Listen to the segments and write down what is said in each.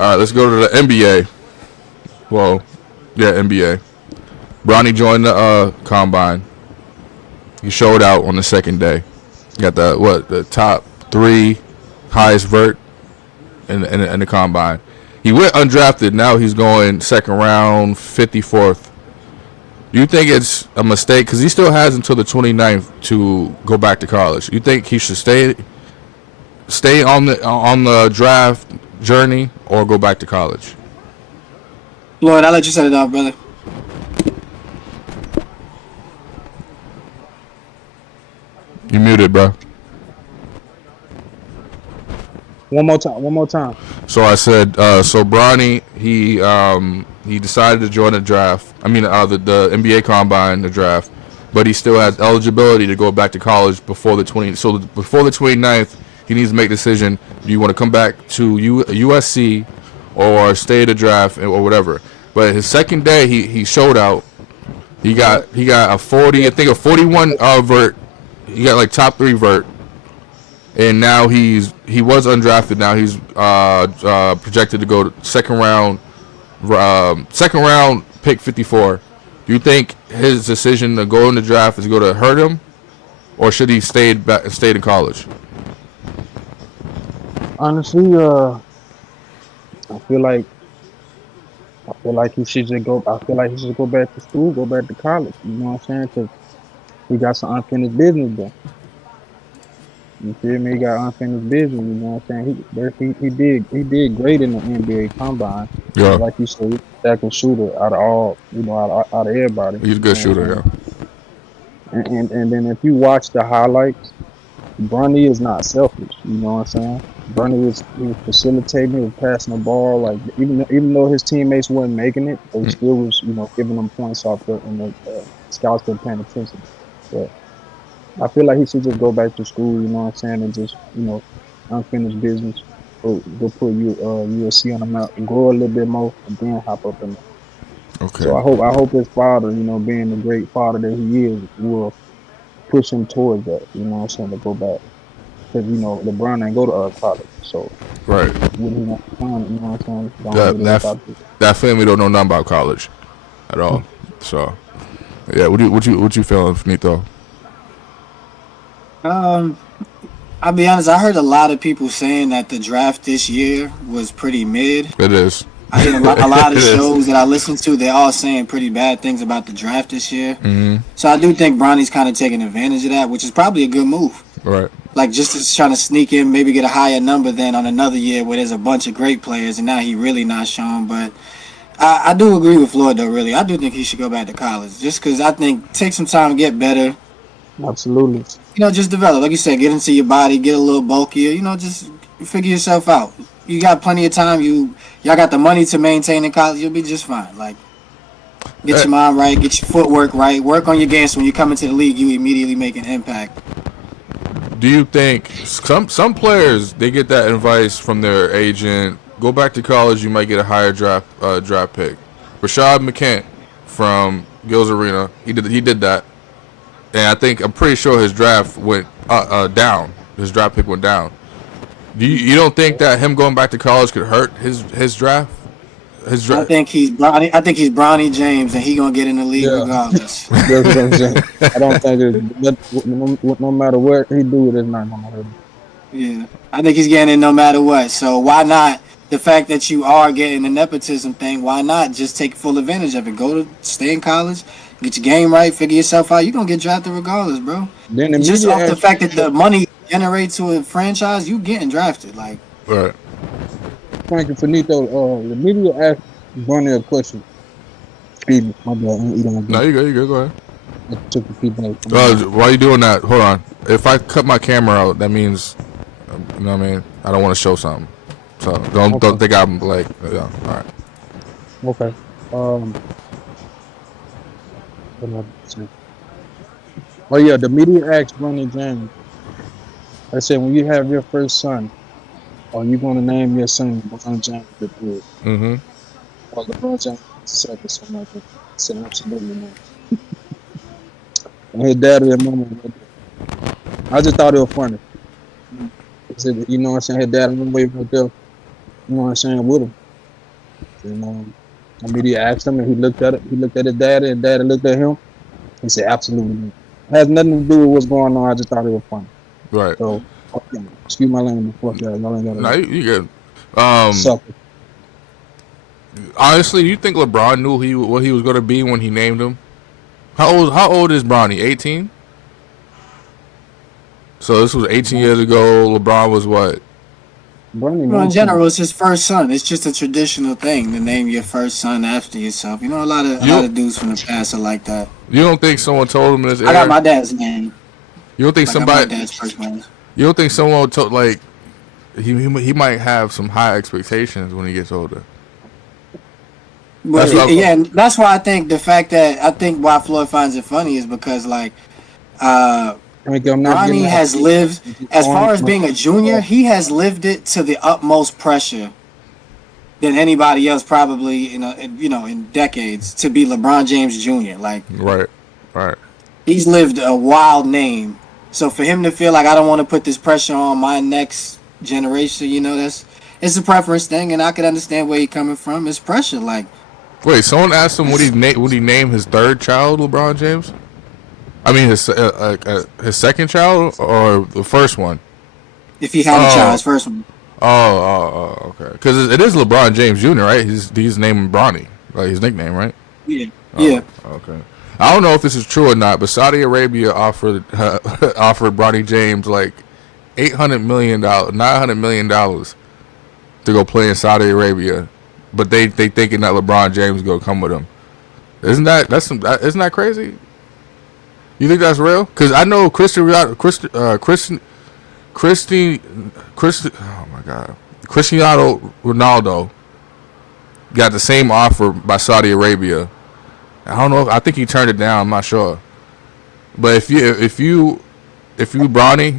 All right, let's go to the NBA. Well, yeah, NBA. Bronny joined the combine. He showed out on the second day. Got the top three highest vert in the combine. He went undrafted. Now he's going second round, 54th. Do you think it's a mistake? Because he still has until the 29th to go back to college. You think he should stay on the draft journey or go back to college? Lloyd, I'll let you set it off, brother. You muted, bro. One more time. So I said, so Bronny, he decided to join the draft. I mean, the NBA combine, the draft, but he still has eligibility to go back to college before the 20. So before the 29th, he needs to make a decision. Do you want to come back to USC or stay at the draft or whatever? But his second day, he showed out. He got a 40, I think a 41 vert. He got like top 3 vert. And now he was undrafted. Now he's projected to go to second round pick 54. Do you think his decision to go in the draft is going to hurt him, or should he stayed in college? Honestly, I feel like he should just go. I feel like he should go back to school, go back to college. You know what I'm saying? Because he got some unfinished business there. You feel me? He got unfinished business. You know what I'm saying? He did great in the NBA combine. Yeah. Like you said, he's a second shooter out of all, out of everybody. He's a good shooter, yeah. And then if you watch the highlights, Bronny is not selfish. You know what I'm saying? Bronny was facilitating, he was passing the ball. Like even though his teammates weren't making it, they still was giving them points off the, and the scouts were paying attention. But I feel like he should just go back to school. You know what I'm saying? And just unfinished business. Go put USC on the map and grow a little bit more, and then hop up in there. Okay. So I hope his father, being the great father that he is, will push him towards that. You know what I'm saying? To go back. Because LeBron ain't go to college, so right. When he went to college, you know what I'm saying? That family don't know nothing about college at all. So yeah, what you feeling, Finito? I'll be honest. I heard a lot of people saying that the draft this year was pretty mid. It is. I hear a lot of shows that I listen to. They're all saying pretty bad things about the draft this year. Mm-hmm. So I do think Bronny's kind of taking advantage of that, which is probably a good move. Right. Like just trying to sneak in, maybe get a higher number than on another year where there's a bunch of great players, and now he really not shown. But I do agree with Floyd though. Really, I do think he should go back to college, just because I think take some time to get better. Absolutely. Just develop, like you said, get into your body, get a little bulkier. Just figure yourself out. You got plenty of time. Y'all got the money to maintain in college. You'll be just fine. Like, get your mind right, get your footwork right, work on your game. So when you come into the league, you immediately make an impact. Do you think some players, they get that advice from their agent? Go back to college, you might get a higher draft pick. Rashad McCants from Gills Arena, he did that, and I'm pretty sure his draft went down. His draft pick went down. You don't think that him going back to college could hurt his draft? I think he's Bronny James, and he gonna get in the league regardless. That's what I'm saying. I don't think no matter what he do, it's not gonna hurt him. Yeah, I think he's getting in no matter what. So why not? The fact that you are getting the nepotism thing, why not just take full advantage of it? Stay in college, get your game right, figure yourself out. You're gonna get drafted regardless, bro. Then just off the fact that the money generates to a franchise, you getting drafted. Like, right. Thank you, Finito. The media asked Bronny a question. Excuse me, my bad. No, you good. Go ahead. I took the people. Why are you doing that? Hold on. If I cut my camera out, that means, you know what I mean? I don't want to show something. So don't think I'm like, yeah. All right. Okay. Oh yeah, the media asked Bronny James. I said, when you have your first son, are you going to name your son LeBron James the third? Mm-hmm. Or LeBron James the second, something like that? I said, absolutely not. And his dad and mama were there. I just thought it was funny. I said, you know what I'm saying? His dad and mama were there, you know what I'm saying, with him. I mean, he asked him, and he looked at it. He looked at his dad, and dad looked at him. He said, "Absolutely not. It has nothing to do with what's going on. I just thought it was funny." Right. So, okay, excuse my language. Fuck that. Y'all ain't No, gotta you good. suck it. Honestly, do you think LeBron knew what he was going to be when he named him? How old is Bronny? 18? So this was 18 years ago. LeBron was what? Bronny Well, in 19. general, it's his first son. It's just a traditional thing to name your first son after yourself. You know, a lot of dudes from the past are like that. You don't think someone told him this? I got my dad's name. You don't think I got my dad's first name. You don't think someone told like he might have some high expectations when he gets older? But yeah, and that's why I think why Floyd finds it funny is because like Bronny has lived, as far as being a junior, he has lived it to the utmost pressure than anybody else probably in decades to be LeBron James Jr. Like right. He's lived a wild name. So for him to feel like I don't want to put this pressure on my next generation, it's a preference thing, and I could understand where he's coming from. It's pressure, like. Wait, someone asked him would he name his third child LeBron James? I mean his second child or the first one? If he had a child, his first one. Okay. Because it is LeBron James Jr., right? He's named Bronny, like his nickname, right? Yeah. Yeah. Okay. I don't know if this is true or not, but Saudi Arabia offered Bronny James like $900 million to go play in Saudi Arabia, but they thinking that LeBron James is gonna come with him. Isn't that crazy? You think that's real? Because I know Cristiano Ronaldo got the same offer by Saudi Arabia. I don't know. I think he turned it down. I'm not sure. But if you Bronny,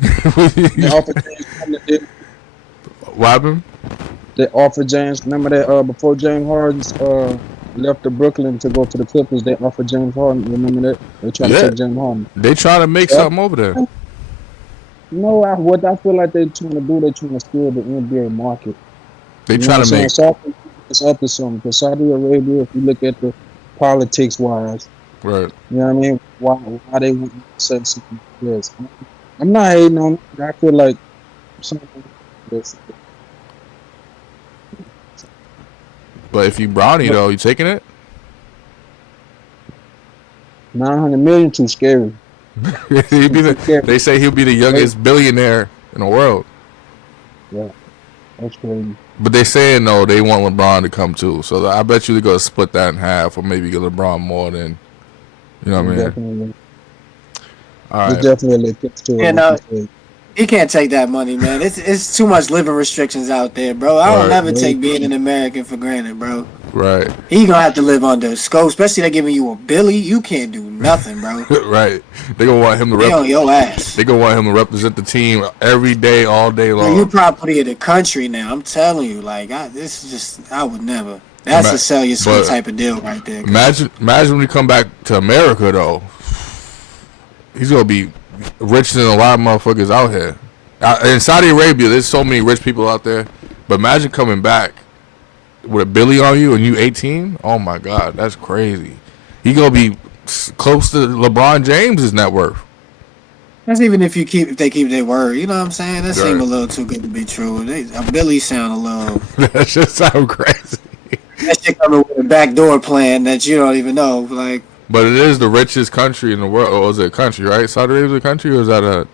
what happened? They offered James. Remember that before James Harden left to Brooklyn to go to the Clippers, they offered James Harden. Remember that? They tried to take James Harden. They trying to make something over there. No, what I feel like they're trying to do, they're trying to steal the NBA market. They trying to make it's up to something. Because Saudi Arabia, if you look at the politics wise, right? You know what I mean? Why they want to say something like this? I'm not hating on it. I feel like something like this. But if you Bronny though, you taking it? 900 million too scary. They say he'll be the youngest billionaire in the world. Yeah, that's crazy. But they saying no, they want LeBron to come too. So I bet you they're gonna split that in half, or maybe get LeBron more than, you know what I mean? Definitely. All right. It's definitely he can't take that money, man. It's too much living restrictions out there, bro. I don't never take being an American for granted, bro. Right. He gonna have to live under scope, especially they giving you a Billy. You can't do nothing, bro. Right. They gonna want him to on your ass. They gonna want him to represent the team every day, all day long. You property of the country now. I'm telling you, like I would never. That's a sell your soul type of deal right there. Imagine when we come back to America though. He's gonna be richer than a lot of motherfuckers out here. In Saudi Arabia, there's so many rich people out there. But imagine coming back with a Billy on you and you 18. Oh my God, that's crazy. He gonna be close to LeBron James's net worth. That's even if they keep their word. You know what I'm saying? That seems a little too good to be true. A Billy sound a little. That just sound crazy. That shit coming with a backdoor plan that you don't even know. Like. But it is the richest country in the world. Or is it a country, right? Saudi Arabia is a country, or is that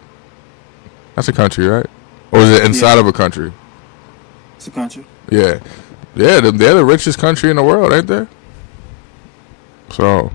that's a country, right? Or is it inside of a country? It's a country. Yeah. Yeah, they're the richest country in the world, ain't they? So,